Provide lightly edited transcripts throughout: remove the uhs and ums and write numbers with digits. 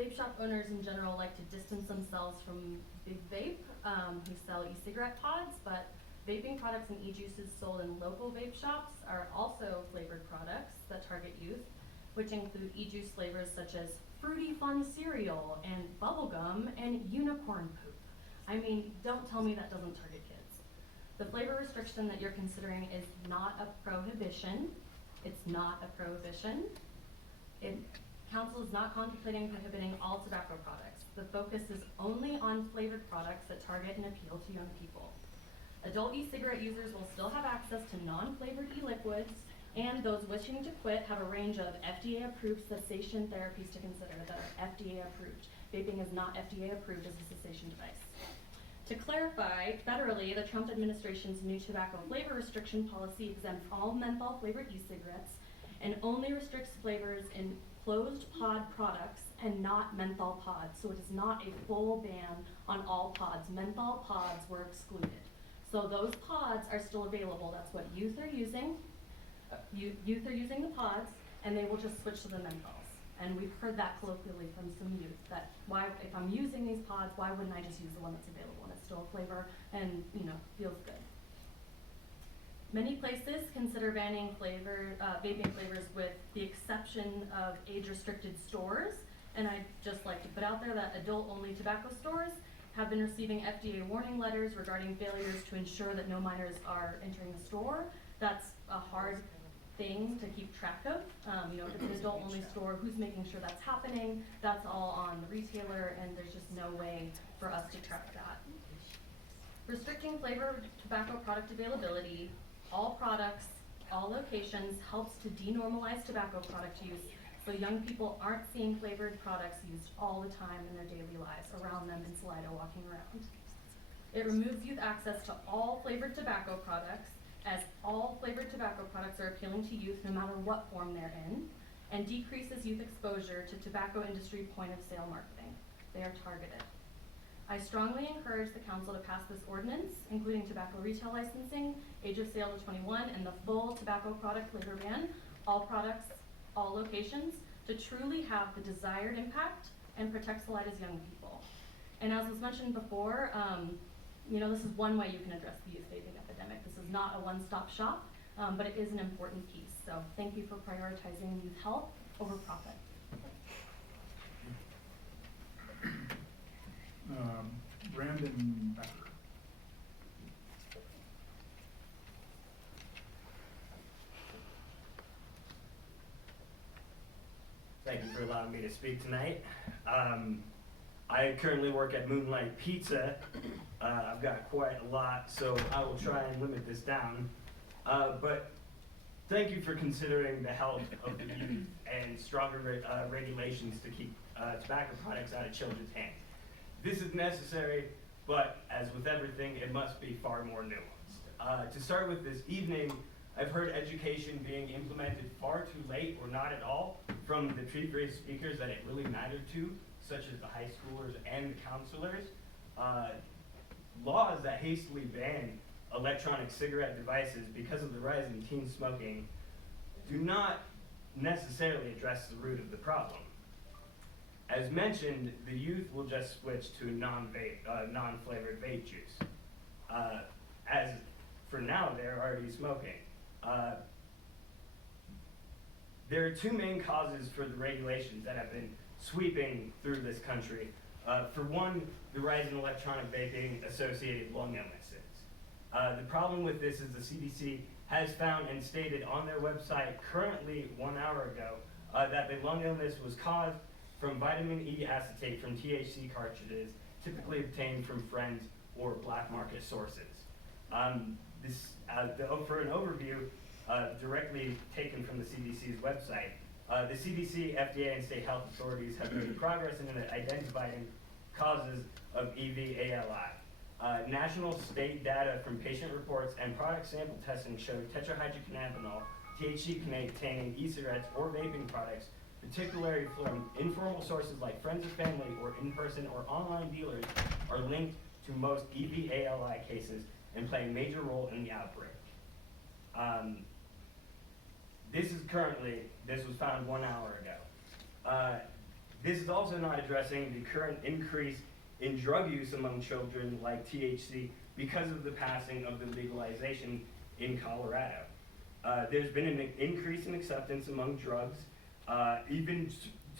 vape shop owners in general like to distance themselves from Big Vape, who sell e-cigarette pods, but vaping products and e-juices sold in local vape shops are also flavored products that target youth, which include e-juice flavors such as Fruity Fun cereal and bubblegum and unicorn poop. I mean, don't tell me that doesn't target kids. The flavor restriction that you're considering is not a prohibition. It's not a prohibition. Council is not contemplating prohibiting all tobacco products. The focus is only on flavored products that target and appeal to young people. Adult e-cigarette users will still have access to non-flavored e-liquids, and those wishing to quit have a range of FDA-approved cessation therapies to consider that are FDA-approved. Vaping is not FDA-approved as a cessation device. To clarify, federally, the Trump administration's new tobacco flavor restriction policy exempts all menthol-flavored e-cigarettes and only restricts flavors in closed pod products and not menthol pods. So it is not a full ban on all pods. Menthol pods were excluded. So those pods are still available. That's what youth are using. Youth are using the pods, and they will just switch to the menthols. And we've heard that colloquially from some youth, that why, if I'm using these pods, why wouldn't I just use the one that's available and it's still a flavor and, you know, feels good. Many places consider banning vaping flavors with the exception of age-restricted stores. And I'd just like to put out there that adult-only tobacco stores have been receiving FDA warning letters regarding failures to ensure that no minors are entering the store. That's a hard thing to keep track of. You know, if it's an adult-only store, who's making sure that's happening? That's all on the retailer, and there's just no way for us to track that. Restricting flavored tobacco product availability, all products, all locations, helps to denormalize tobacco product use so young people aren't seeing flavored products used all the time in their daily lives around them in Salida walking around. It removes youth access to all flavored tobacco products, as all flavored tobacco products are appealing to youth no matter what form they're in, and decreases youth exposure to tobacco industry point-of-sale marketing. They are targeted. I strongly encourage the council to pass this ordinance, including tobacco retail licensing, age of sale to 21, and the full tobacco product flavor ban, all products, all locations, to truly have the desired impact and protect Salida's young people. And as was mentioned before, you know, this is one way you can address the youth vaping epidemic. This is not a one-stop shop, but it is an important piece. So thank you for prioritizing youth health over profit. Brandon Becker. Thank you for allowing me to speak tonight. I currently work at Moonlight Pizza. I've got quite a lot, so I will try and limit this down. But thank you for considering the health of the youth and stronger regulations to keep tobacco products out of children's hands. This is necessary, but as with everything, it must be far more nuanced. To start with this evening, I've heard education being implemented far too late or not at all from the previous speakers that it really mattered to, such as the high schoolers and the counselors. Laws that hastily ban electronic cigarette devices because of the rise in teen smoking do not necessarily address the root of the problem. As mentioned, the youth will just switch to non-flavored vape juice. As for now, they're already smoking. There are two main causes for the regulations that have been sweeping through this country. For one, the rise in electronic vaping associated lung illnesses. The problem with this is the CDC has found and stated on their website currently 1 hour ago that the lung illness was caused from vitamin E acetate from THC cartridges, typically obtained from friends or black market sources. For an overview, directly taken from the CDC's website, the CDC, FDA, and state health authorities have made progress in identifying causes of EV-ALI. National state data from patient reports and product sample testing showed tetrahydrocannabinol, THC-containing e-cigarettes or vaping products, particularly from informal sources like friends or family or in-person or online dealers, are linked to most EV-ALI cases and play a major role in the outbreak. This was found 1 hour ago. This is also not addressing the current increase in drug use among children like THC because of the passing of the legalization in Colorado. There's been an increase in acceptance among drugs, even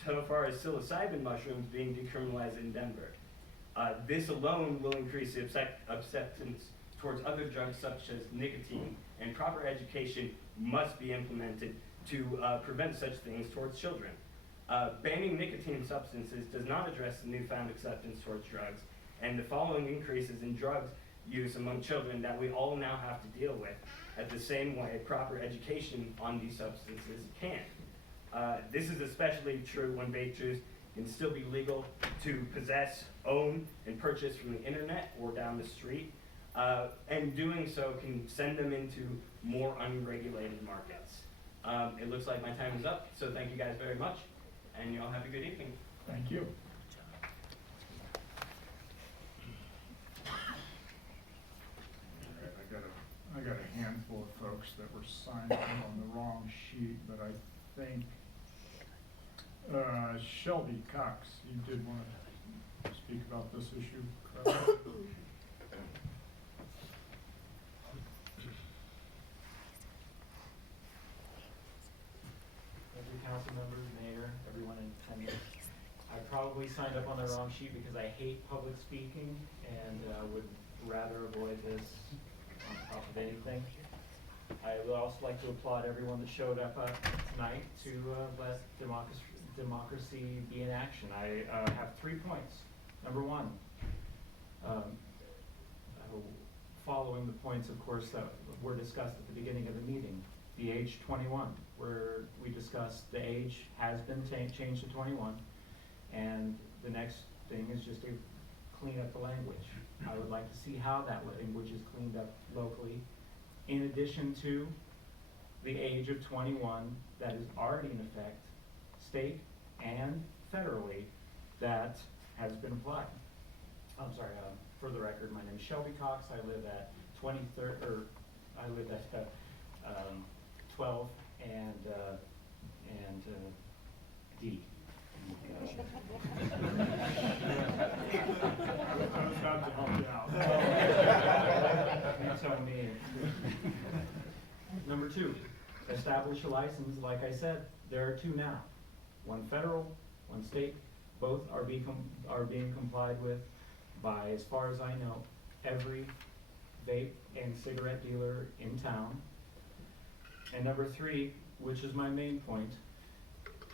so far as psilocybin mushrooms being decriminalized in Denver. This alone will increase the acceptance towards other drugs such as nicotine, and proper education must be implemented to prevent such things towards children. Banning nicotine substances does not address the newfound acceptance towards drugs and the following increases in drug use among children that we all now have to deal with at the same way proper education on these substances can. This is especially true when vapors can still be legal to possess, own, and purchase from the internet or down the street, and doing so can send them into more unregulated markets. It looks like my time is up, so thank you guys very much, and you all have a good evening. Thank you. I got a handful of folks that were signed up on the wrong sheet, but I think Shelby Cox, you did want to speak about this issue, correct? Every council member, mayor, everyone in attendance. I probably signed up on the wrong sheet because I hate public speaking and would rather avoid this on top of anything. I would also like to applaud everyone that showed up tonight to let democracy be in action. I have 3 points. Number one, following the points, of course, that were discussed at the beginning of the meeting. The age 21, where we discussed the age has been changed to 21, and the next thing is just to clean up the language. I would like to see how that language is cleaned up locally, in addition to the age of 21 that is already in effect, state and federally, that has been applied. I'm sorry, for the record, my name is Shelby Cox. I live at 12 and D. I was about to help you out. You tell me. Number two, establish a license. Like I said, there are two now. One federal, one state. Both are being complied with by, as far as I know, every vape and cigarette dealer in town. And number three, which is my main point,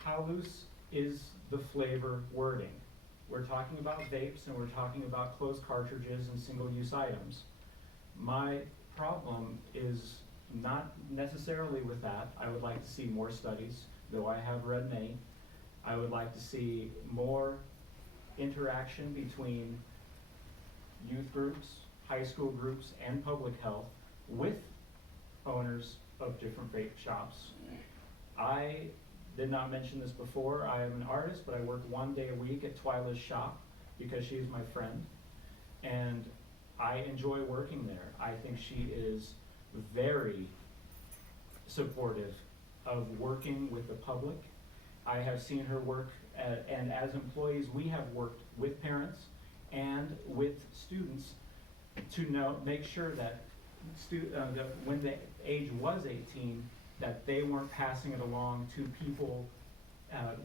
how loose is the flavor wording? We're talking about vapes and we're talking about closed cartridges and single-use items. My problem is not necessarily with that. I would like to see more studies, though I have read many. I would like to see more interaction between youth groups, high school groups, and public health with owners of different vape shops. I did not mention this before. I am an artist, but I work 1 day a week at Twyla's shop because she is my friend, and I enjoy working there. I think she is very supportive of working with the public. I have seen her work, and as employees, we have worked with parents and with students to make sure that that when the age was 18, that they weren't passing it along to people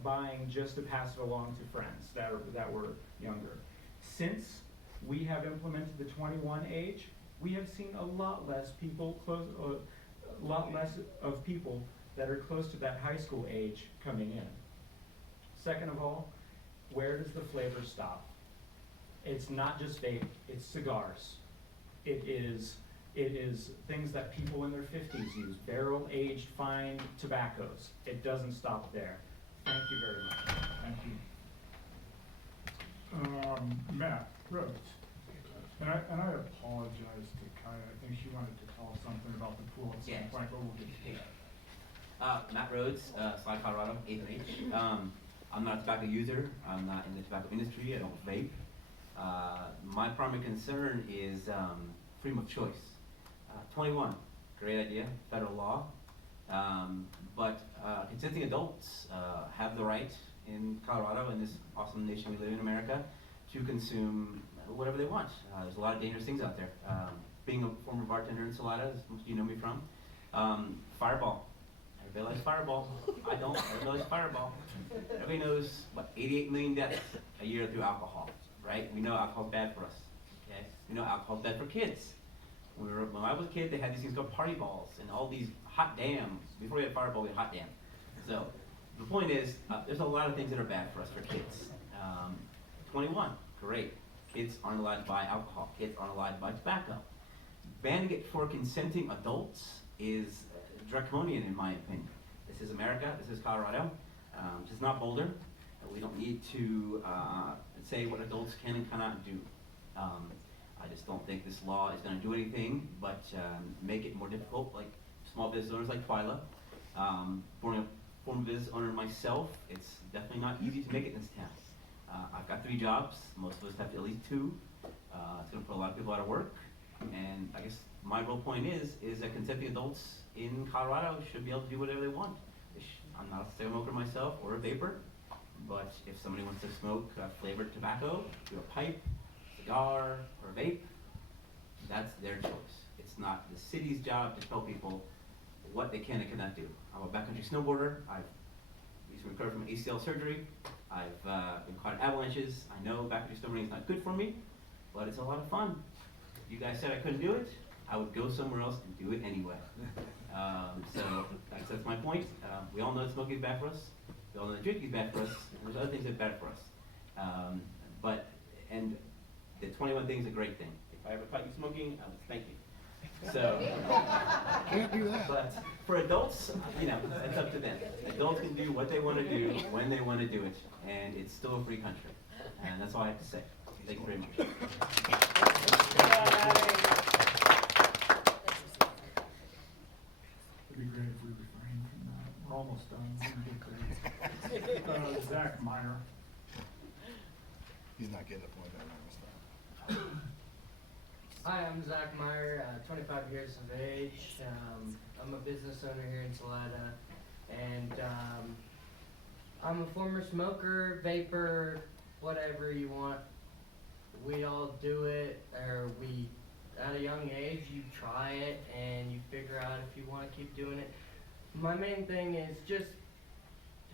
buying just to pass it along to friends that were younger. Since we have implemented the 21 age, we have seen a lot less people of people that are close to that high school age coming in. Second of all, where does the flavor stop? It's not just vape, it's cigars. It is things that people in their 50s use, barrel-aged fine tobaccos. It doesn't stop there. Thank you very much. Thank you. Matt Rhodes. And I apologize to Kaya. I think she wanted to tell us something about the pool at some Yes. point, but we'll get to that. Matt Rhodes, Salida, Colorado, 8th H. I'm not a tobacco user. I'm not in the tobacco industry. I don't vape. My primary concern is freedom of choice. 21, great idea, federal law. But consenting adults have the right in Colorado, in this awesome nation we live in, America, to consume whatever they want. There's a lot of dangerous things out there. Being a former bartender in Salida, as most of you know me from, Fireball. Everybody likes Fireball. I don't. Everybody likes Fireball. Everybody knows, what, 88 million deaths a year through alcohol, right? We know alcohol's bad for us, okay? We know alcohol's bad for kids. When I was a kid, they had these things called party balls and all these hot dams. Before we had Fireball, we had hot dam. So the point is, there's a lot of things that are bad for us, for kids. 21, great. Kids aren't allowed to buy alcohol. Kids aren't allowed to buy tobacco. Banning it for consenting adults is draconian in my opinion. This is America, this is Colorado. This is not Boulder. We don't need to say what adults can and cannot do. I just don't think this law is going to do anything but make it more difficult, like small business owners like Twyla. For a former business owner myself, it's definitely not easy to make it in this town. I've got 3 jobs. Most of us have at least 2. It's going to put a lot of people out of work. And I guess my real point is that consenting adults in Colorado should be able to do whatever they want. I'm not a smoker myself or a vapor, but if somebody wants to smoke flavored tobacco, do a pipe, cigar, or a vape, that's their choice. It's not the city's job to tell people what they can and cannot do. I'm a backcountry snowboarder. I've recently recovered from ACL surgery. I've been caught in avalanches. I know backcountry snowboarding is not good for me, but it's a lot of fun. If you guys said I couldn't do it, I would go somewhere else and do it anyway. So that's my point. We all know smoking is bad for us. We all know that drinking is bad for us. And there's other things that are bad for us. And the 21 thing is a great thing. If I ever caught you smoking, I would thank you. So, Can't do that. but for adults, it's up to them. Adults can do what they want to do when they want to do it, and it's still a free country. And that's all I have to say. Thank you very much. It'd be great if we refrained from that. We're almost done. We're gonna get there. Zach Meyer. He's not getting the point I understand. Hi, I'm Zach Meyer, 25 years of age. I'm a business owner here in Salida, and I'm a former smoker, vapor, whatever you want. We all do it, or at a young age, you try it and you figure out if you want to keep doing it. My main thing is just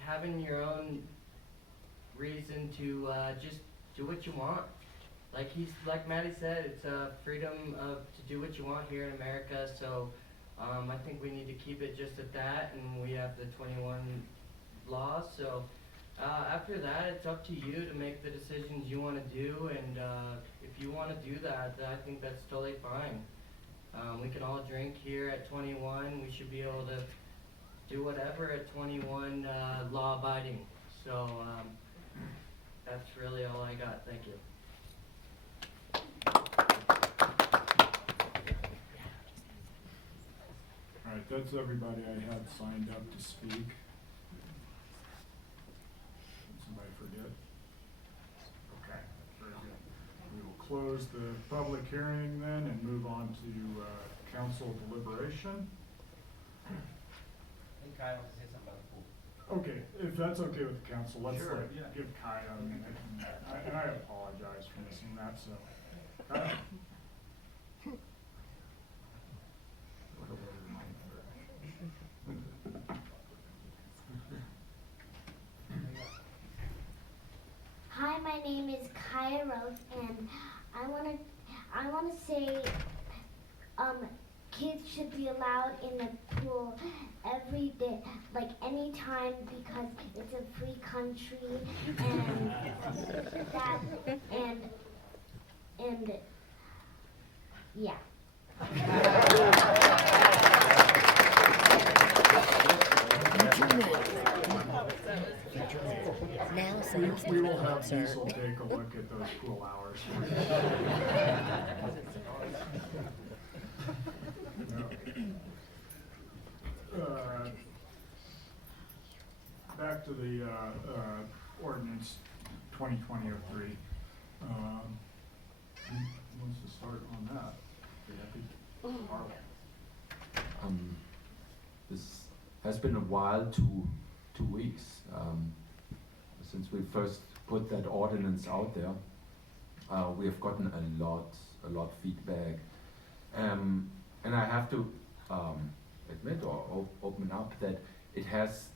having your own reason to just do what you want. Like Maddie said, it's a freedom to do what you want here in America. So I think we need to keep it just at that, and we have the 21 laws. So after that, it's up to you to make the decisions you want to do, and if you want to do that, I think that's totally fine. We can all drink here at 21. We should be able to do whatever at 21, law-abiding. So that's really all I got. Thank you. All right, that's everybody I had signed up to speak. Did somebody forget? Okay, very good. We will close the public hearing then and move on to council deliberation. I think Kyle wants to say something about the pool. Okay, if that's okay with the council, let's Sure. give Kai a minute. And I apologize for missing that, so. Kai? Hi, my name is Kaya Rose, and I wanna say, kids should be allowed in the pool every day, like anytime, because it's a free country, and yeah. Now, We will have Diesel take a look at those pool hours. Back to the ordinance 2020-03. Who wants to start on that? Harlan. This has been a while, 2 weeks. since we first put that ordinance out there, we have gotten a lot feedback. And I have to admit or open up that it has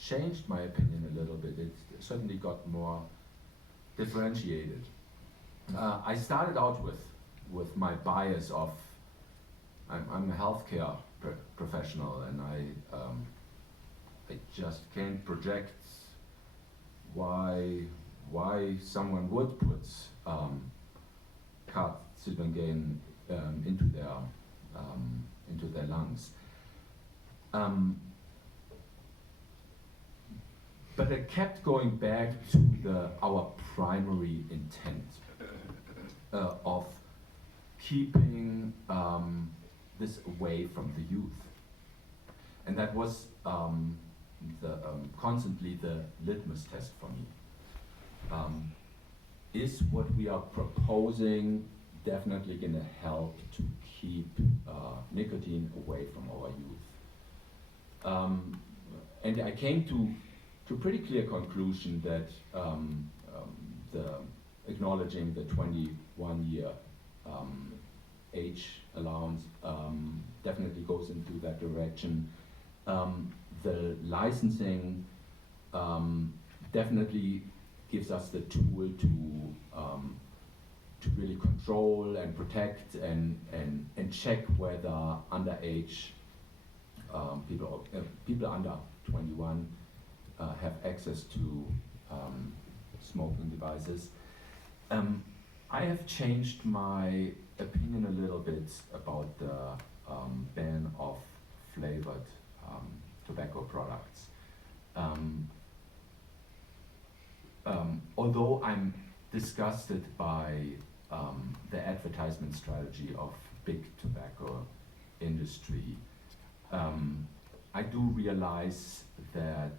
changed my opinion a little bit. It certainly got more differentiated. I started out with my bias of I'm a healthcare professional, and I just can't project why someone would put carcinogen into their lungs. But I kept going back to our primary intent of keeping this away from the youth, and that was constantly the litmus test for me. Is what we are proposing definitely going to help to keep nicotine away from our youth? And I came to pretty clear conclusion that acknowledging the 21-year age allowance definitely goes into that direction. The licensing definitely gives us the tool to really control and protect and check whether underage people under 21 have access to smoking devices. I have changed my opinion a little bit about the ban of flavored tobacco products. Although I'm disgusted by the advertisement strategy of big tobacco industry, I do realize that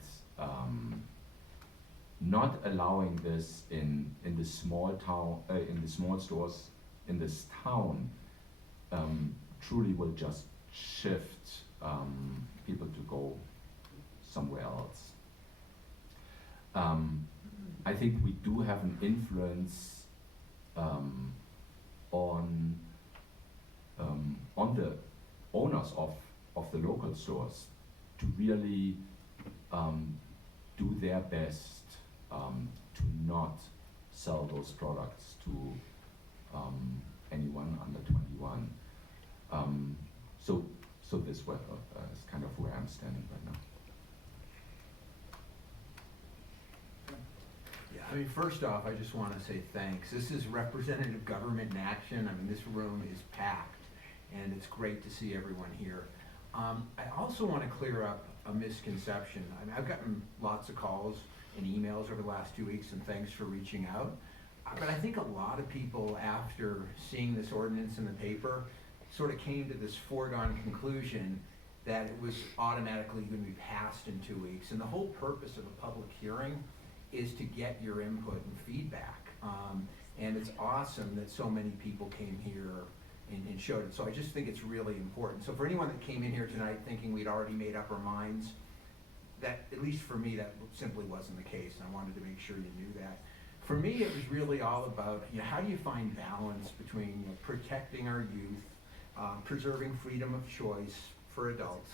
not allowing this in the small stores in this town truly will just shift people to go somewhere else. I think we do have an influence on the owners of the local stores to really do their best to not sell those products to anyone under 21. So this is kind of where I'm standing right now. Yeah, I mean, first off, I just want to say thanks. This is representative government in action. I mean, this room is packed, and it's great to see everyone here. I also want to clear up a misconception. I mean, I've gotten lots of calls and emails over the last 2 weeks, and thanks for reaching out. But I think a lot of people, after seeing this ordinance in the paper, sort of came to this foregone conclusion that it was automatically going to be passed in 2 weeks. And the whole purpose of a public hearing is to get your input and feedback. And it's awesome that so many people came here and showed it. So I just think it's really important. So for anyone that came in here tonight thinking we'd already made up our minds, that, at least for me, that simply wasn't the case. I wanted to make sure you knew that. For me, it was really all about, how do you find balance between protecting our youth, preserving freedom of choice for adults,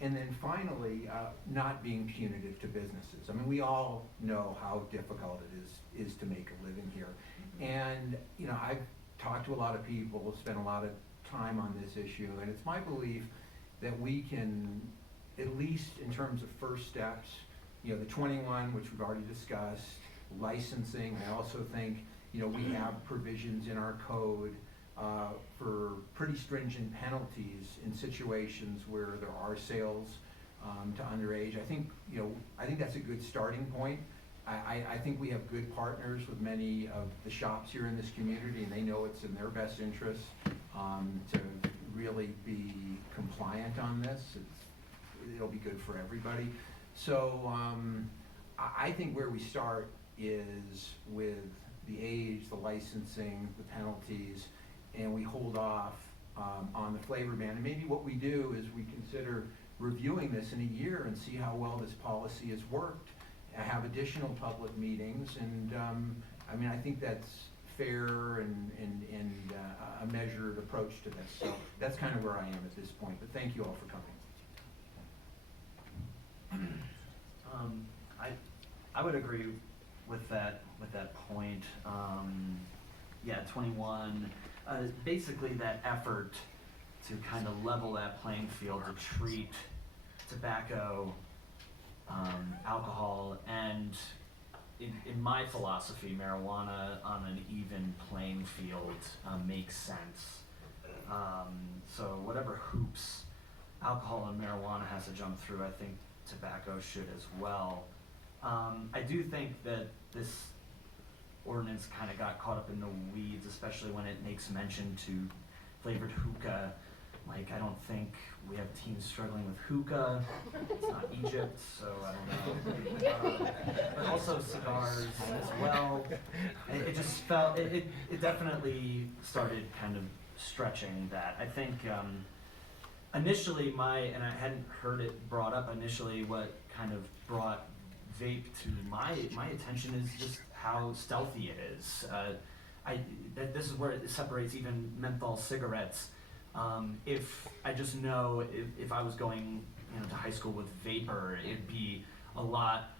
and then finally, not being punitive to businesses. I mean, we all know how difficult it is to make a living here. And, I've talked to a lot of people, spent a lot of time on this issue, and it's my belief that we can, at least in terms of first steps, the 21, which we've already discussed, licensing. I also think, we have provisions in our code for pretty stringent penalties in situations where there are sales to underage. I think that's a good starting point. I think we have good partners with many of the shops here in this community, and they know it's in their best interest to really be compliant on this. It'll be good for everybody. So I think where we start is with the age, the licensing, the penalties, and we hold off on the flavor ban. And maybe what we do is we consider reviewing this in a year and see how well this policy has worked. have additional public meetings, and, I mean, I think that's fair and a measured approach to this. So that's kind of where I am at this point, but thank you all for coming. I would agree with that point. Yeah, 21, basically that effort to kind of level that playing field, to treat tobacco, alcohol, and in my philosophy, marijuana on an even playing field makes sense. So whatever hoops alcohol and marijuana has to jump through, I think tobacco should as well. I do think that this ordinance kind of got caught up in the weeds, especially when it makes mention to flavored hookah. Like, I don't think we have teens struggling with hookah. It's not Egypt, so I don't know. But also cigars as well. It just felt, it definitely started kind of stretching that. I think initially and I hadn't heard it brought up initially, what kind of brought vape to my attention is just how stealthy it is. This is where it separates even menthol cigarettes. If I just know if I was going, to high school with vapor, it'd be a lot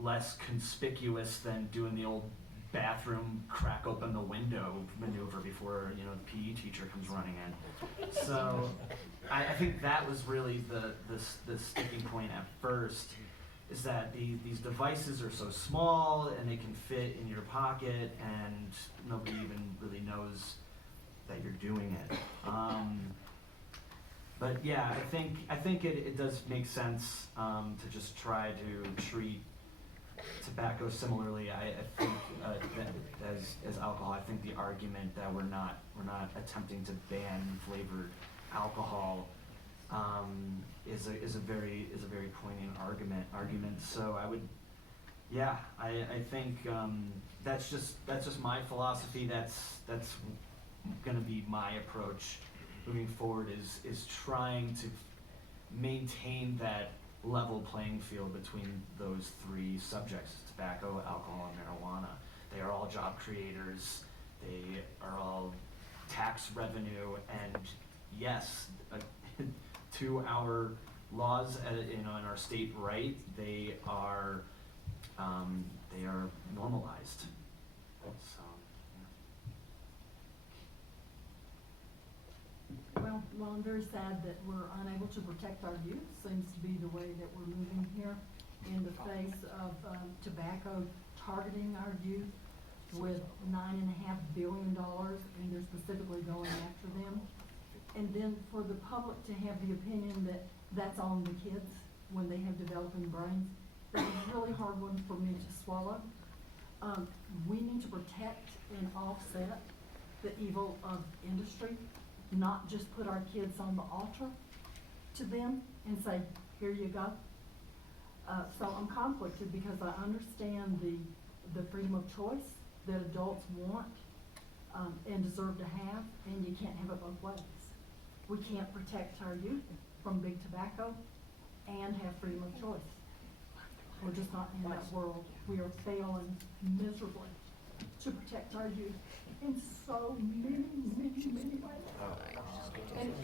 less conspicuous than doing the old bathroom crack open the window maneuver before the PE teacher comes running in. So I think that was really the sticking point at first, is that these devices are so small and they can fit in your pocket and nobody even really knows that you're doing it. But yeah, I think it does make sense to just try to treat tobacco similarly. I think that as alcohol, I think the argument that we're not attempting to ban flavored alcohol is a very poignant argument. So I think that's just my philosophy. That's going to be my approach moving forward, is trying to maintain that level playing field between those three subjects: tobacco, alcohol, and marijuana. They are all job creators. They are all tax revenue, and yes, to our laws, in our state right, they are normalized. So. Well, I'm very sad that we're unable to protect our youth. Seems to be the way that we're moving here, in the face of tobacco targeting our youth with $9.5 billion, and they're specifically going after them. And then for the public to have the opinion that that's on the kids when they have developing brains, that's a really hard one for me to swallow. We need to protect and offset the evil of industry, not just put our kids on the altar to them and say, here you go. So I'm conflicted because I understand the freedom of choice that adults want and deserve to have, and you can't have it both ways. We can't protect our youth from big tobacco and have freedom of choice. We're just not in that world. We are failing miserably to protect our youth in so many ways. And